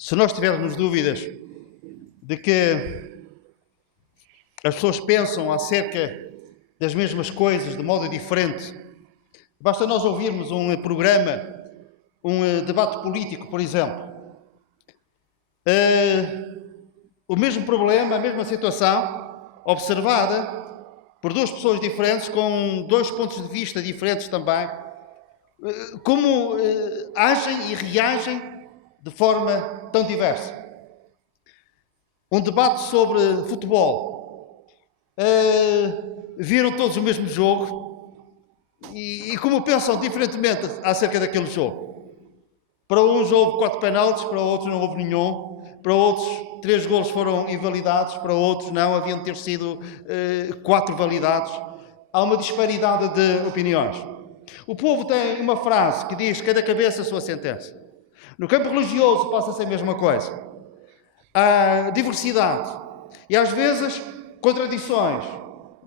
Se nós tivermos dúvidas de que as pessoas pensam acerca das mesmas coisas de modo diferente, basta nós ouvirmos um programa, um debate político, por exemplo. O mesmo problema, a mesma situação, observada por duas pessoas diferentes, com dois pontos de vista diferentes também, como agem e reagem de forma tão diversa. Um debate sobre futebol. Viram todos o mesmo jogo e como pensam diferentemente acerca daquele jogo. Para uns houve 4 penaltis, para outros não houve nenhum, para outros 3 golos foram invalidados, para outros não, haviam de ter sido 4 validados. Há uma disparidade de opiniões. O povo tem uma frase que diz: cada cabeça a sua sentença. No campo religioso passa-se a mesma coisa. Há diversidade e às vezes contradições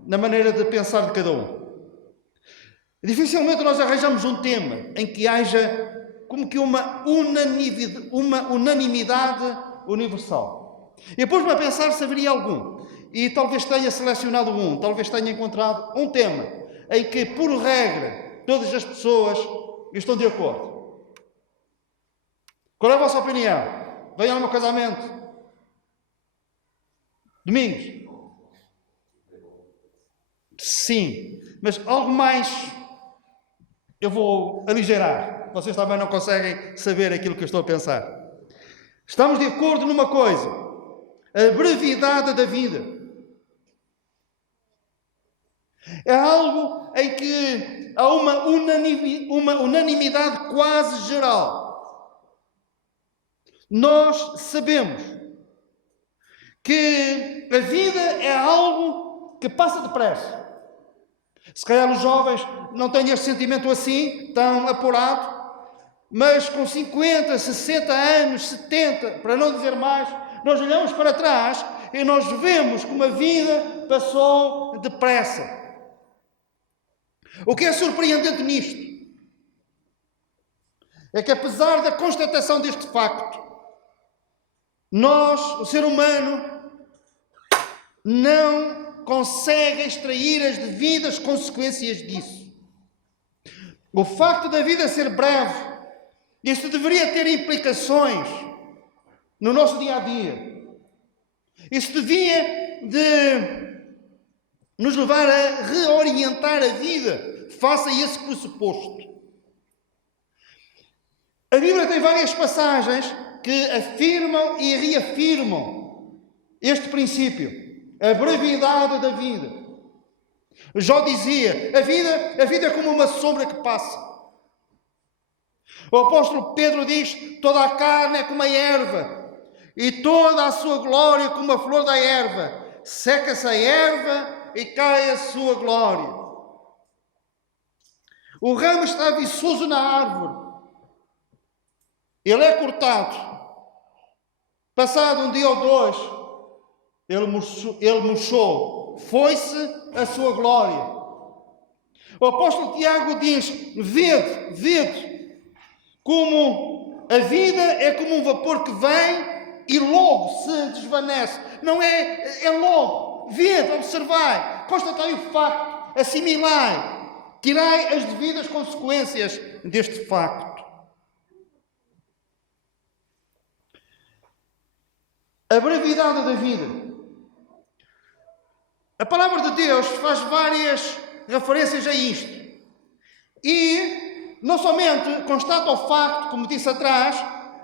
na maneira de pensar de cada um. Dificilmente nós arranjamos um tema em que haja como que uma unanimidade universal. E depois-me a pensar se haveria algum. E talvez tenha selecionado um, talvez tenha encontrado um tema em que, por regra, todas as pessoas estão de acordo. Qual é a vossa opinião? Venham ao meu casamento. Domingos? Sim. Mas algo mais eu vou aligerar. Vocês também não conseguem saber aquilo que eu estou a pensar. Estamos de acordo numa coisa: a brevidade da vida. É algo em que há uma unanimidade quase geral. Nós sabemos que a vida é algo que passa depressa. Se calhar os jovens não têm este sentimento assim, tão apurado, mas com 50, 60 anos, 70, para não dizer mais, nós olhamos para trás e nós vemos como a vida passou depressa. O que é surpreendente nisto é que, apesar da constatação deste facto, nós, o ser humano, não consegue extrair as devidas consequências disso. O facto da vida ser breve, isto deveria ter implicações no nosso dia-a-dia. Isso devia de nos levar a reorientar a vida face a esse pressuposto. A Bíblia tem várias passagens que afirmam e reafirmam este princípio, a brevidade da vida. Jó dizia: a vida é como uma sombra que passa. O apóstolo Pedro diz: toda a carne é como a erva, e toda a sua glória como a flor da erva. Seca-se a erva e cai a sua glória. O ramo está viçoso na árvore. Ele é cortado. Passado um dia ou dois, ele murchou. Foi-se a sua glória. O apóstolo Tiago diz: vede, como a vida é como um vapor que vem e logo se desvanece. Não é logo. Vede, observai, constatai o facto, assimilai, tirai as devidas consequências deste facto. A brevidade da vida. A palavra de Deus faz várias referências a isto. E não somente constata o facto, como disse atrás,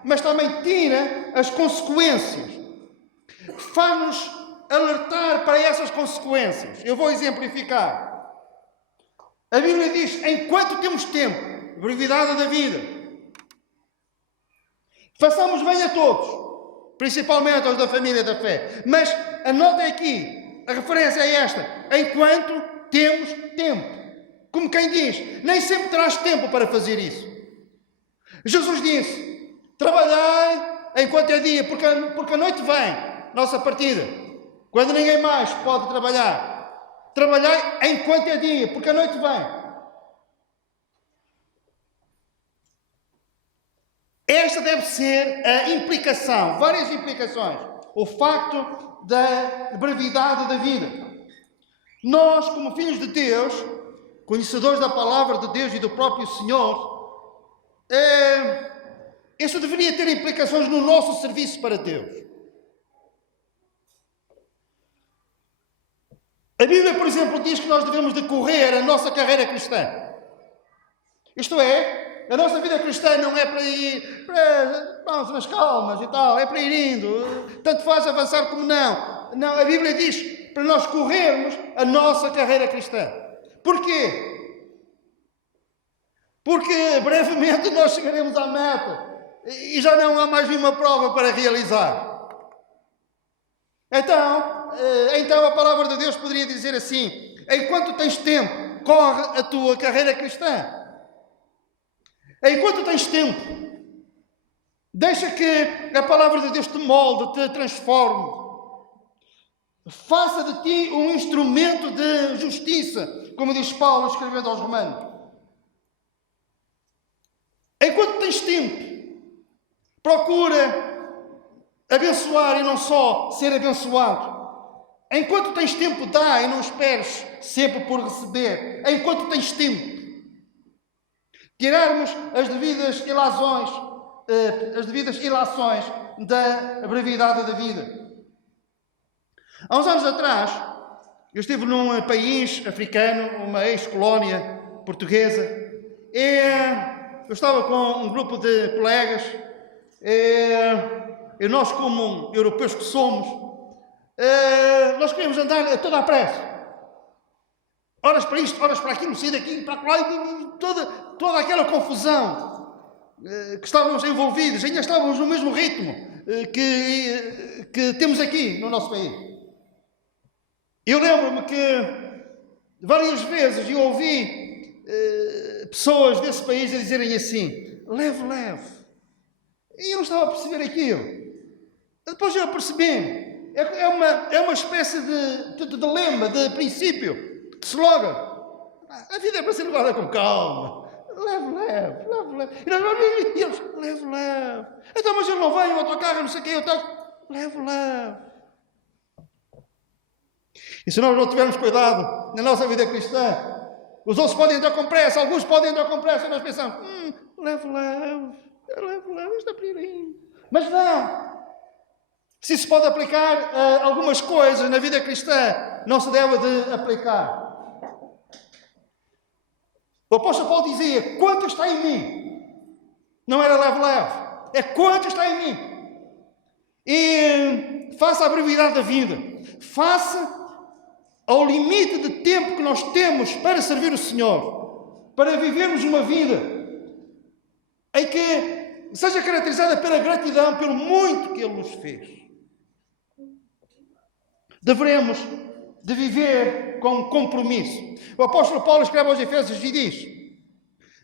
mas também tira as consequências. Faz-nos alertar para essas consequências. Eu vou exemplificar. A Bíblia diz: enquanto temos tempo, brevidade da vida, façamos bem a todos, principalmente aos da família da fé. Mas anotem aqui, a referência é esta: enquanto temos tempo. Como quem diz, nem sempre terás tempo para fazer isso. Jesus disse: trabalhai enquanto é dia, porque a noite vem, nossa partida, quando ninguém mais pode trabalhar. Trabalhai enquanto é dia, porque a noite vem. Esta deve ser a implicação, várias implicações. O facto da brevidade da vida. Nós, como filhos de Deus, conhecedores da palavra de Deus e do próprio Senhor, isso deveria ter implicações no nosso serviço para Deus. A Bíblia, por exemplo, diz que nós devemos de correr a nossa carreira cristã. Isto é, a nossa vida cristã não é para ir vamos nas calmas e tal, é para ir indo, tanto faz avançar como não. Não, a Bíblia diz para nós corrermos a nossa carreira cristã. Porquê? Porque brevemente nós chegaremos à meta e já não há mais nenhuma prova para realizar. Então a palavra de Deus poderia dizer assim: enquanto tens tempo, corre a tua carreira cristã. Enquanto tens tempo, deixa que a palavra de Deus te molde, te transforme. Faça de ti um instrumento de justiça, como diz Paulo escrevendo aos Romanos. Enquanto tens tempo, procura abençoar e não só ser abençoado. Enquanto tens tempo, dá e não esperes sempre por receber. Enquanto tens tempo. Tirarmos as devidas ilações da brevidade da vida. Há uns anos atrás, eu estive num país africano, uma ex-colónia portuguesa, e eu estava com um grupo de colegas, e nós, como europeus que somos, nós queríamos andar a toda a pressa. Horas para isto, horas para aquilo, sair daqui, para lá, toda aquela confusão que estávamos envolvidos, ainda estávamos no mesmo ritmo que temos aqui no nosso país. Eu lembro-me que várias vezes eu ouvi pessoas desse país a dizerem assim: leve, leve. E eu não estava a perceber aquilo. Depois eu percebi. É uma espécie de lema, de princípio. De slogan. A vida é para ser levada com calma. Leve, leve, leve, leve. E eles, leve, leve. Então, mas ele não vem, o autocarro, não sei o que, leve, leve. E se nós não tivermos cuidado na nossa vida cristã, os outros podem entrar com pressa, alguns podem entrar com pressa, e nós pensamos, leve, leve, isto é perigo. Mas não. Se isso pode aplicar a algumas coisas na vida cristã, não se deve de aplicar. O apóstolo Paulo dizia: quanto está em mim? Não era leve, leve. É quanto está em mim. E faça a brevidade da vida. Faça ao limite de tempo que nós temos para servir o Senhor. Para vivermos uma vida em que seja caracterizada pela gratidão, pelo muito que Ele nos fez. Devemos de viver com compromisso. O apóstolo Paulo escreve aos Efésios e diz: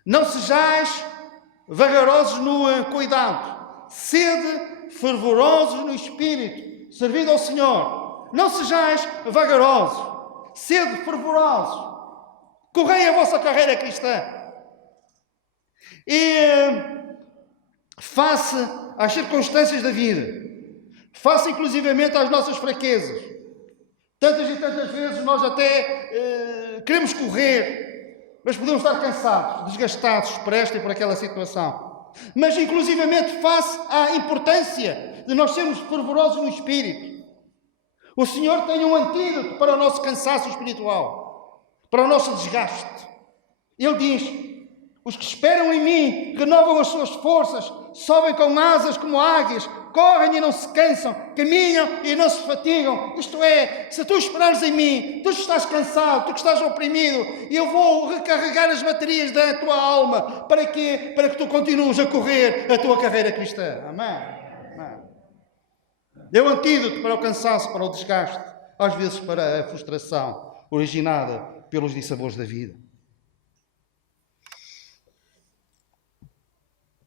não sejais vagarosos no cuidado, sede fervorosos no espírito, servindo ao Senhor. Não sejais vagarosos, sede fervorosos. Correi a vossa carreira cristã. E face às circunstâncias da vida, face inclusivamente às nossas fraquezas. Tantas e tantas vezes nós até queremos correr, mas podemos estar cansados, desgastados por esta e por aquela situação. Mas inclusivamente face à importância de nós sermos fervorosos no espírito. O Senhor tem um antídoto para o nosso cansaço espiritual, para o nosso desgaste. Ele diz: os que esperam em mim renovam as suas forças, sobem com asas como águias, correm e não se cansam, caminham e não se fatigam. Isto é, se tu esperares em mim, tu que estás cansado, tu que estás oprimido, eu vou recarregar as baterias da tua alma. Para quê? Para que tu continues a correr a tua carreira cristã. Amém? Amém. É o antídoto para o cansaço, para o desgaste, às vezes para a frustração originada pelos dissabores da vida.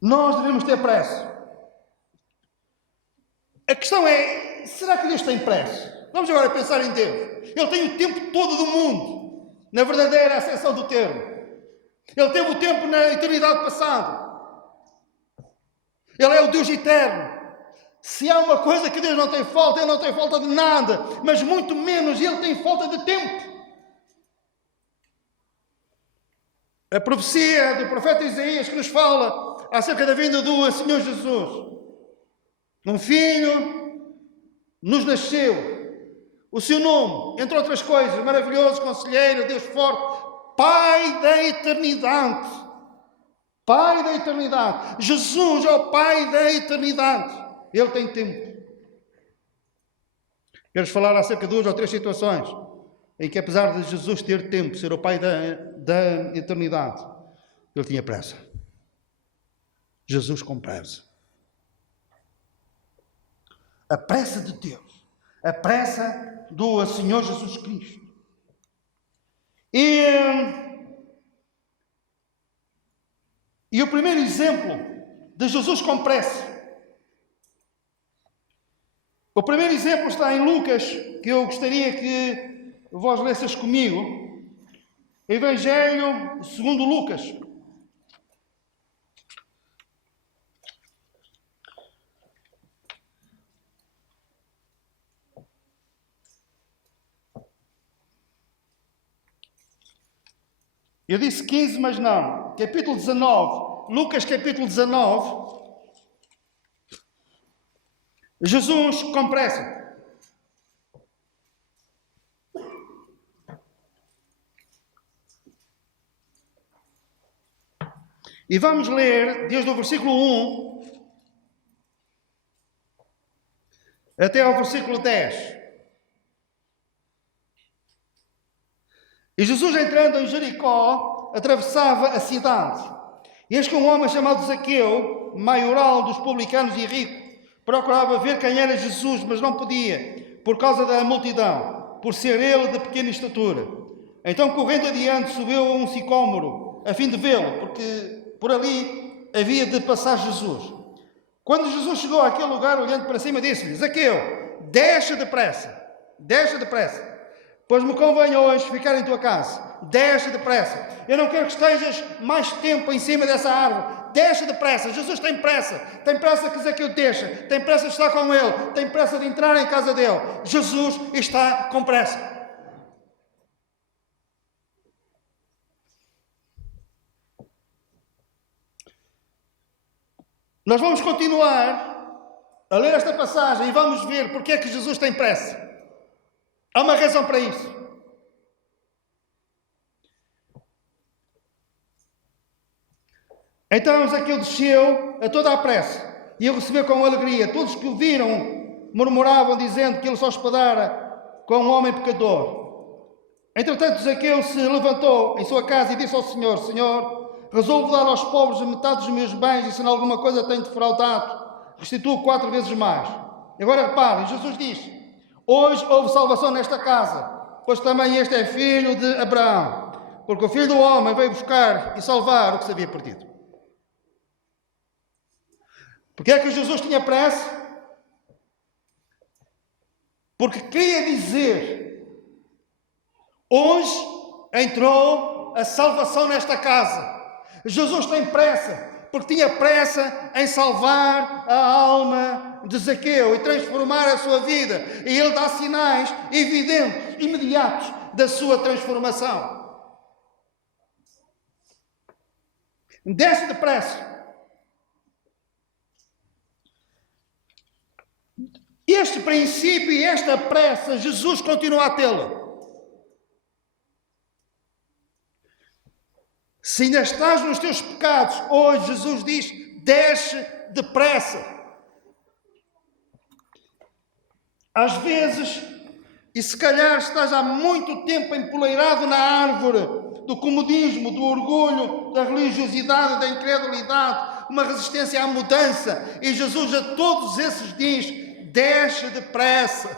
Nós devemos ter pressa. A questão é, será que Deus tem pressa? Vamos agora pensar em Deus. Ele tem o tempo todo do mundo, na verdadeira acessão do termo. Ele teve o tempo na eternidade passada. Ele é o Deus eterno. Se há uma coisa que Deus não tem falta, Ele não tem falta de nada, mas muito menos Ele tem falta de tempo. A profecia do profeta Isaías que nos fala acerca da vinda do Senhor Jesus. Um filho nos nasceu. O seu nome, entre outras coisas, maravilhoso, conselheiro, Deus forte, Pai da eternidade. Pai da eternidade. Jesus é o Pai da eternidade. Ele tem tempo. Quero falar acerca de 2 ou 3 situações em que, apesar de Jesus ter tempo, ser o Pai da eternidade, Ele tinha pressa. Jesus com pressa. A pressa de Deus. A pressa do Senhor Jesus Cristo. E o primeiro exemplo de Jesus com pressa. O primeiro exemplo está em Lucas, que eu gostaria que vós lesseis comigo. Evangelho segundo Lucas. Eu disse 15, mas não. Capítulo 19. Lucas capítulo 19. Jesus com pressa. E vamos ler desde o versículo 1 até ao versículo 10. E Jesus, entrando em Jericó, atravessava a cidade. E eis que um homem chamado Zaqueu, maioral dos publicanos e rico, procurava ver quem era Jesus, mas não podia, por causa da multidão, por ser ele de pequena estatura. Então, correndo adiante, subiu a um sicômoro, a fim de vê-lo, porque por ali havia de passar Jesus. Quando Jesus chegou àquele lugar, olhando para cima, disse-lhe: Zaqueu, desce depressa, pois me convém hoje ficar em tua casa. Desce depressa. Eu não quero que estejas mais tempo em cima dessa árvore. Desce depressa. Jesus tem pressa. Tem pressa que Zaqueu deixa. Tem pressa de estar com ele. Tem pressa de entrar em casa dele. Jesus está com pressa. Nós vamos continuar a ler esta passagem e vamos ver porque é que Jesus tem pressa. Há uma razão para isso. Então Zaqueu desceu a toda a pressa e o recebeu com alegria. Todos que o viram murmuravam, dizendo que ele se hospedara com um homem pecador. Entretanto, Zaqueu se levantou em sua casa e disse ao Senhor: Senhor, resolvo dar aos pobres metade dos meus bens, e se em alguma coisa tenho defraudado, restituo 4 vezes mais. Agora reparem, Jesus diz: hoje houve salvação nesta casa, pois também este é filho de Abraão, porque o Filho do Homem veio buscar e salvar o que se havia perdido. Porque é que Jesus tinha pressa? Porque queria dizer: hoje entrou a salvação nesta casa. Jesus tem pressa, porque tinha pressa em salvar a alma de Zaqueu e transformar a sua vida. E ele dá sinais evidentes, imediatos, da sua transformação. Desce depressa. Este princípio e esta pressa, Jesus continua a tê-la. Se ainda estás nos teus pecados, hoje Jesus diz: desce depressa. Às vezes, e se calhar estás há muito tempo empoleirado na árvore do comodismo, do orgulho, da religiosidade, da incredulidade, uma resistência à mudança, e Jesus a todos esses diz: desce depressa.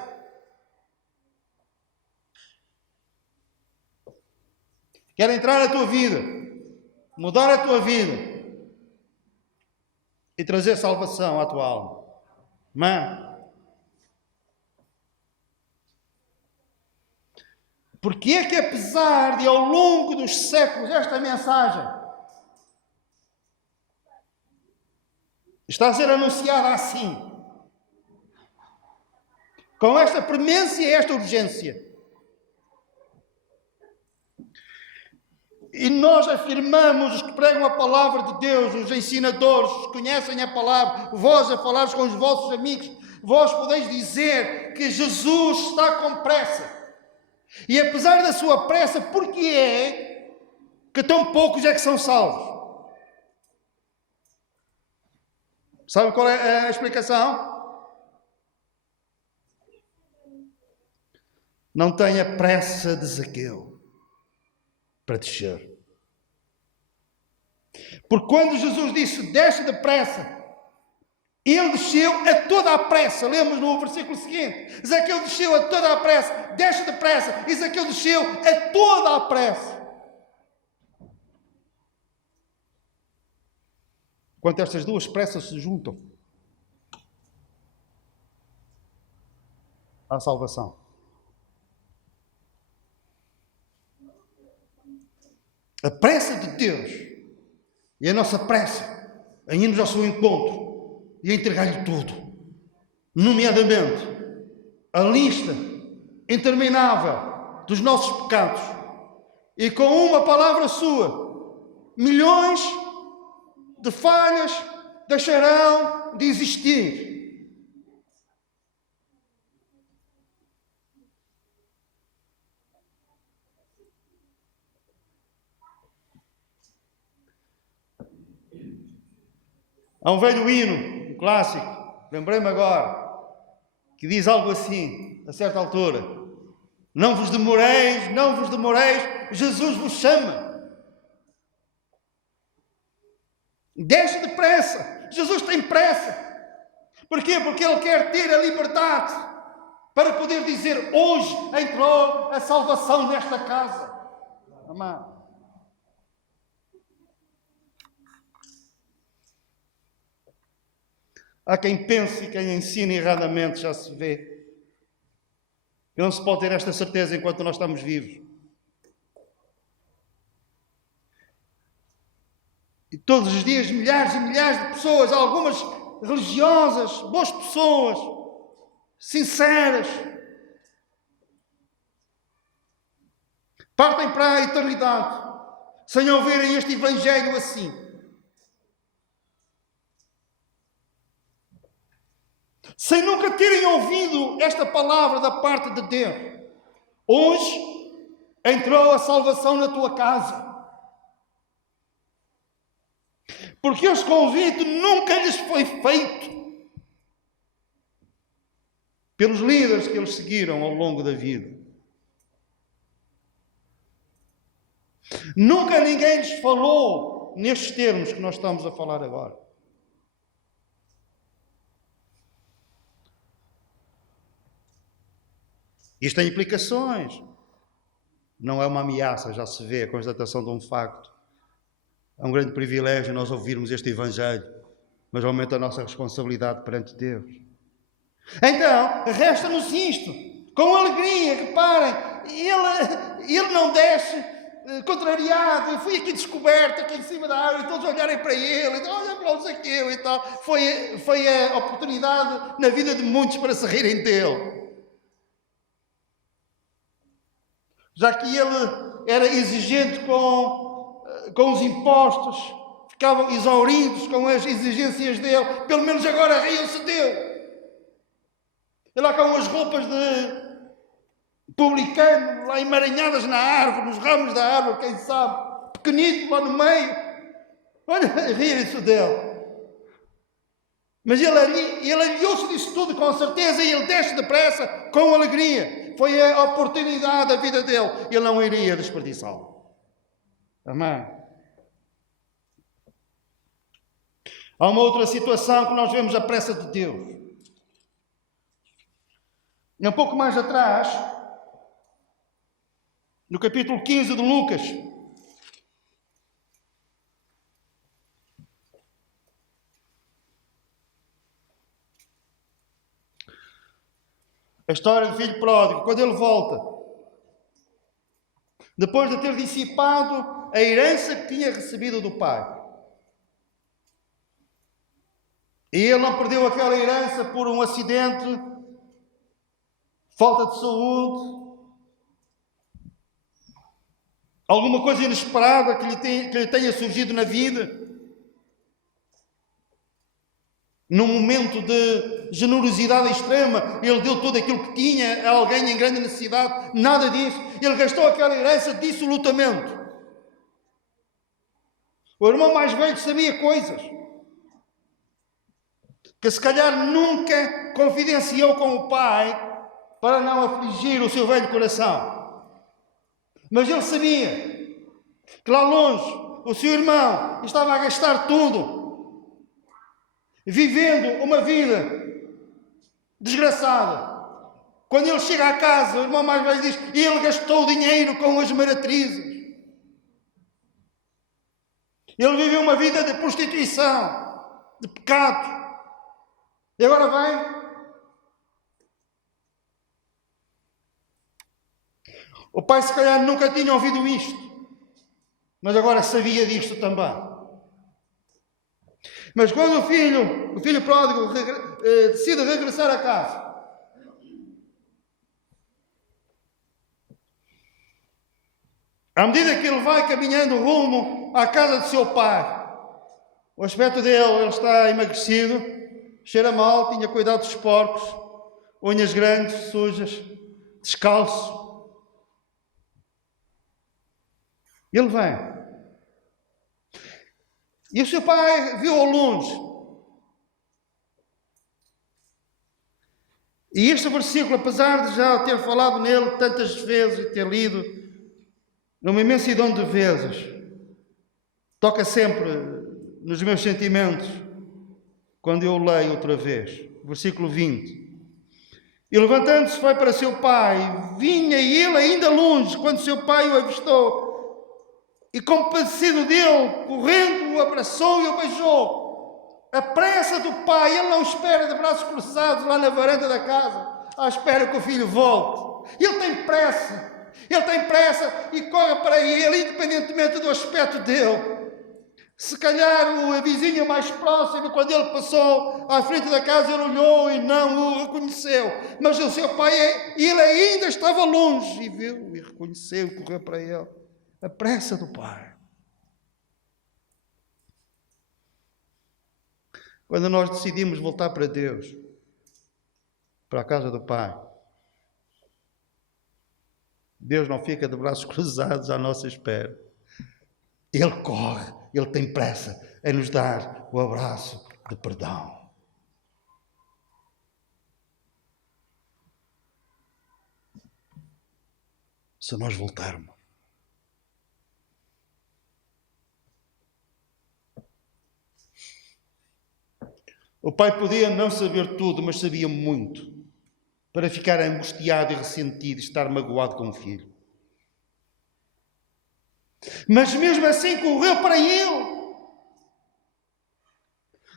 Quer entrar na tua vida, mudar a tua vida e trazer salvação à tua alma. Amém? Porque é que, apesar de ao longo dos séculos esta mensagem está a ser anunciada assim, com esta premência e esta urgência. E nós afirmamos, os que pregam a palavra de Deus, os ensinadores, os que conhecem a palavra, vós a falares com os vossos amigos, vós podeis dizer que Jesus está com pressa. E apesar da sua pressa, porquê é que tão poucos é que são salvos? Sabe qual é a explicação? Não tenha pressa de Zaqueu para descer. Porque quando Jesus disse, desce depressa, ele desceu a toda a pressa. Lemos no versículo seguinte. Zaqueu desceu a toda a pressa, desce depressa, e Zaqueu desceu a toda a pressa. Quando estas duas pressas se juntam, há salvação. A pressa de Deus e a nossa pressa em irmos ao seu encontro e a entregar-lhe tudo, nomeadamente a lista interminável dos nossos pecados, e com uma palavra sua, milhões de falhas deixarão de existir. Há um velho hino, um clássico, lembrei-me agora, que diz algo assim, a certa altura: não vos demoreis, não vos demoreis, Jesus vos chama. Desce depressa, Jesus tem pressa. Porquê? Porque Ele quer ter a liberdade para poder dizer, hoje entrou a salvação nesta casa. Amém. Há quem pense e quem ensine erradamente, já se vê, que não se pode ter esta certeza enquanto nós estamos vivos. E todos os dias milhares e milhares de pessoas, algumas religiosas, boas pessoas, sinceras, partem para a eternidade sem ouvirem este Evangelho assim. Sem nunca terem ouvido esta palavra da parte de Deus. Hoje entrou a salvação na tua casa. Porque este convite nunca lhes foi feito pelos líderes que eles seguiram ao longo da vida. Nunca ninguém lhes falou nestes termos que nós estamos a falar agora. Isto tem implicações. Não é uma ameaça, já se vê, a constatação de um facto. É um grande privilégio nós ouvirmos este Evangelho, mas aumenta a nossa responsabilidade perante Deus. Então, resta-nos isto, com alegria, reparem, ele não desce contrariado, eu fui aqui descoberto, aqui em cima da árvore, e todos olharem para ele, e olha para o Zaqueu e tal. Foi a oportunidade na vida de muitos para se rirem dele. Já que ele era exigente com os impostos, ficavam exauridos com as exigências dele, pelo menos agora riam-se dele. Ele lá com as roupas de publicano, lá emaranhadas na árvore, nos ramos da árvore, quem sabe, pequenito lá no meio. Olha, rirem-se dele. Mas ele aliou-se disso tudo com certeza, e ele desce depressa, com alegria. Foi a oportunidade da vida dele. Ele não iria desperdiçá-la. Amém? Há uma outra situação que nós vemos a pressa de Deus. E um pouco mais atrás, no capítulo 15 de Lucas, a história do filho pródigo, quando ele volta, depois de ter dissipado a herança que tinha recebido do pai. E ele não perdeu aquela herança por um acidente, falta de saúde, alguma coisa inesperada que lhe tenha surgido na vida. Num momento de generosidade extrema, ele deu tudo aquilo que tinha a alguém em grande necessidade. Nada disso. Ele gastou aquela herança dissolutamente. O irmão mais velho sabia coisas que se calhar nunca confidenciou com o pai para não afligir o seu velho coração. Mas ele sabia que lá longe o seu irmão estava a gastar tudo, vivendo uma vida desgraçada. Quando ele chega a casa, o irmão mais velho diz: ele gastou dinheiro com as meretrizes. Ele viveu uma vida de prostituição, de pecado. E agora vem. O pai se calhar nunca tinha ouvido isto, mas agora sabia disto também. Mas quando o filho pródigo decide regressar a casa, à medida que ele vai caminhando rumo à casa de seu pai, o aspecto dele, ele está emagrecido, cheira mal, tinha cuidado dos porcos, unhas grandes, sujas, descalço. Ele vem. E o seu pai viu ao longe. E este versículo, apesar de já ter falado nele tantas vezes e ter lido numa imensidão de vezes, toca sempre nos meus sentimentos quando eu leio outra vez. Versículo 20. E levantando-se foi para seu pai. Vinha ele ainda longe quando seu pai o avistou. E compadecido dele, correndo, o abraçou e o beijou. A pressa do pai, ele não espera de braços cruzados lá na varanda da casa, à espera que o filho volte. Ele tem pressa e corre para ele, independentemente do aspecto dele. Se calhar a vizinha mais próxima, quando ele passou à frente da casa, ele olhou e não o reconheceu. Mas o seu pai, ele ainda estava longe e viu e reconheceu e correu para ele. A pressa do pai. Quando nós decidimos voltar para Deus, para a casa do Pai, Deus não fica de braços cruzados à nossa espera. Ele corre, Ele tem pressa em nos dar o abraço de perdão. Se nós voltarmos. O pai podia não saber tudo, mas sabia muito, para ficar angustiado e ressentido e estar magoado com o filho. Mas mesmo assim correu para ele.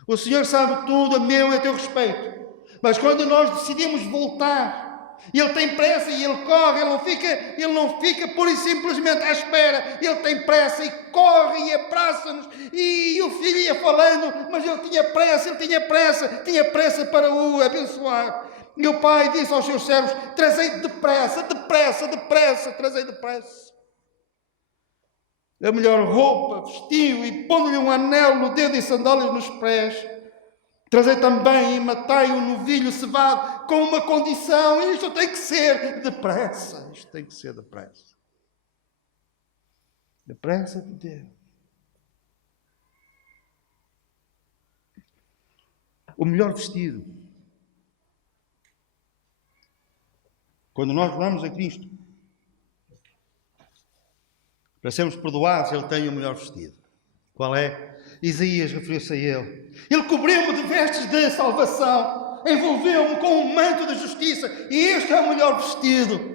O Senhor sabe tudo a meu e a teu respeito. Mas quando nós decidimos voltar, Ele tem pressa e Ele corre, Ele não fica pura e simplesmente à espera. Ele tem pressa e corre e abraça-nos. E o filho ia falando, mas ele tinha pressa para o abençoar. E o pai disse aos seus servos: trazei depressa, trazei depressa a melhor roupa, vestiu e pondo-lhe um anel no dedo e sandálias nos pés. Trazei também e matai um novilho cevado com uma condição, e isto tem que ser depressa. Depressa de Deus. O melhor vestido. Quando nós vamos a Cristo, para sermos perdoados, Ele tem o melhor vestido. Qual é? Isaías referiu-se a Ele. Ele cobriu-me de vestes de salvação, envolveu-me com um manto de justiça, e este é o melhor vestido.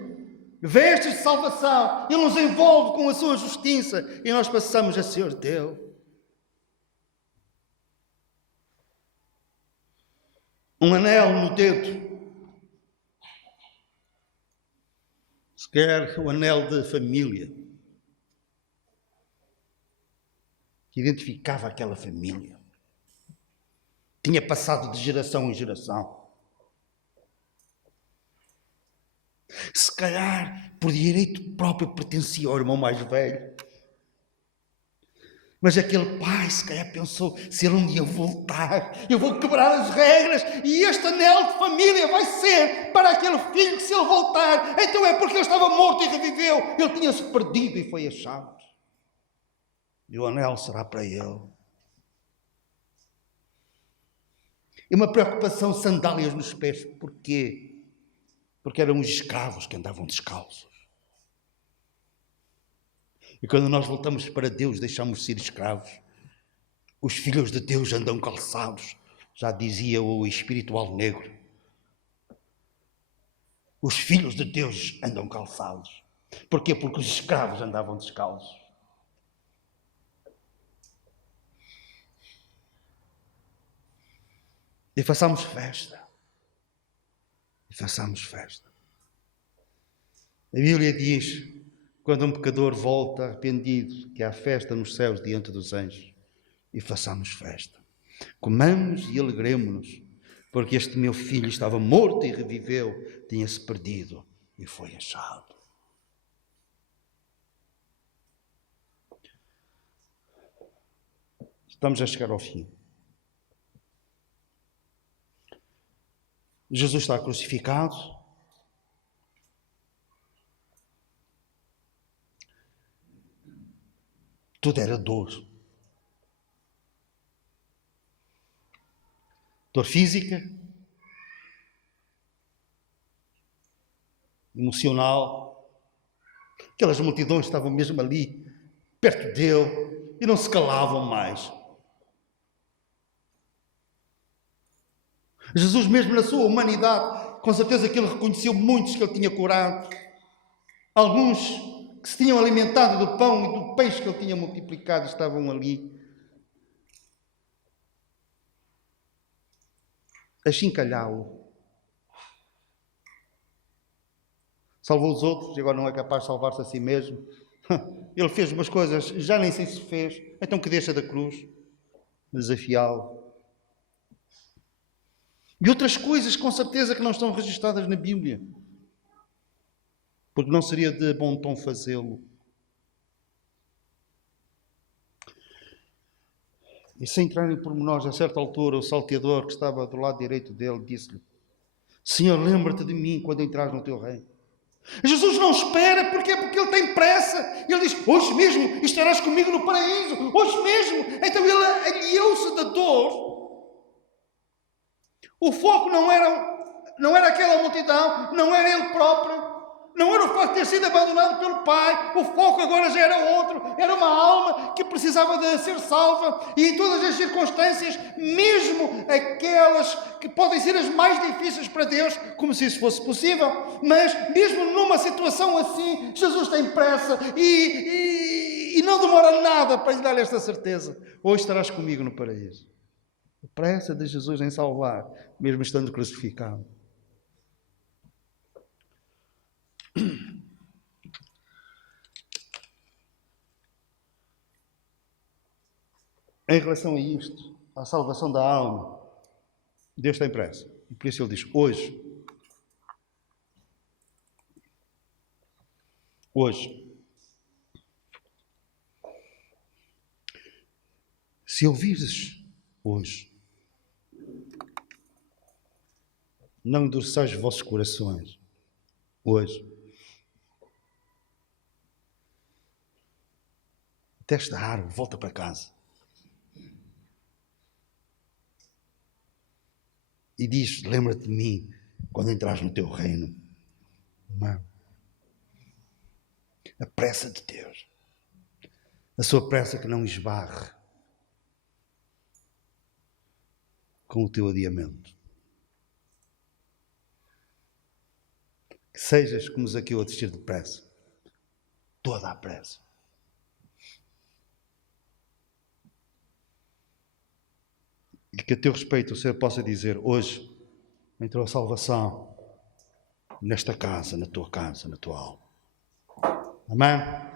Vestes de salvação. Ele nos envolve com a sua justiça, e nós passamos a ser dele. Um anel no dedo. Se quer o anel de família, que identificava aquela família, Tinha passado de geração em geração. Se calhar, por direito próprio, pertencia ao irmão mais velho. Mas aquele pai, se calhar, pensou, se ele um dia voltar, eu vou quebrar as regras e este anel de família vai ser para aquele filho que, se ele voltar, então é porque ele estava morto e reviveu. Ele tinha-se perdido e foi achado. E o anel será para ele. E uma preocupação, sandálias nos pés. Porquê? Porque eram os escravos que andavam descalços. E quando nós voltamos para Deus, deixamos de ser escravos. Os filhos de Deus andam calçados, já dizia o espiritual negro. Os filhos de Deus andam calçados. Porquê? Porque os escravos andavam descalços. E façamos festa. E façamos festa. A Bíblia diz, quando um pecador volta arrependido, que há festa nos céus diante dos anjos. E façamos festa. Comamos e alegremos-nos, porque este meu filho estava morto e reviveu, tinha-se perdido e foi achado. Estamos a chegar ao fim. Jesus está crucificado. Tudo era dor. Dor física, emocional. Aquelas multidões estavam mesmo ali, perto dele, e não se calavam mais. Jesus, mesmo na sua humanidade, com certeza que ele reconheceu muitos que ele tinha curado. Alguns que se tinham alimentado do pão e do peixe que ele tinha multiplicado estavam ali. A chincalhá-lo. Salvou os outros e agora não é capaz de salvar-se a si mesmo. Ele fez umas coisas, já nem sei se fez, então que deixa da cruz, desafiá-lo. E outras coisas, com certeza, que não estão registadas na Bíblia. Porque não seria de bom tom fazê-lo. E sem entrar em pormenores, a certa altura, o salteador que estava do lado direito dele disse-lhe: Senhor, lembra-te de mim quando entrares no teu reino. Jesus não espera, porquê? Porque ele tem pressa. Ele diz: hoje mesmo estarás comigo no paraíso, hoje mesmo. Então ele aliou-se da dor. O foco não era aquela multidão, não era ele próprio, não era o facto de ter sido abandonado pelo Pai. O foco agora já era outro, era uma alma que precisava de ser salva. E em todas as circunstâncias, mesmo aquelas que podem ser as mais difíceis para Deus, como se isso fosse possível, mas mesmo numa situação assim, Jesus tem pressa e não demora nada para lhe dar esta certeza: hoje estarás comigo no paraíso. A pressa de Jesus em salvar, mesmo estando crucificado. Em relação a isto, à salvação da alma, Deus tem pressa. E por isso ele diz: hoje, se ouvires hoje, não endurçais os vossos corações. Hoje. Desta árvore, volta para casa. E diz: lembra-te de mim quando entrares no teu reino. Não. A pressa de Deus. A sua pressa que não esbarre com o teu adiamento. Que sejas como Zaqueu a descer depressa. Toda a pressa. E que a teu respeito o Senhor possa dizer: hoje entrou a salvação nesta casa, na tua alma. Amém?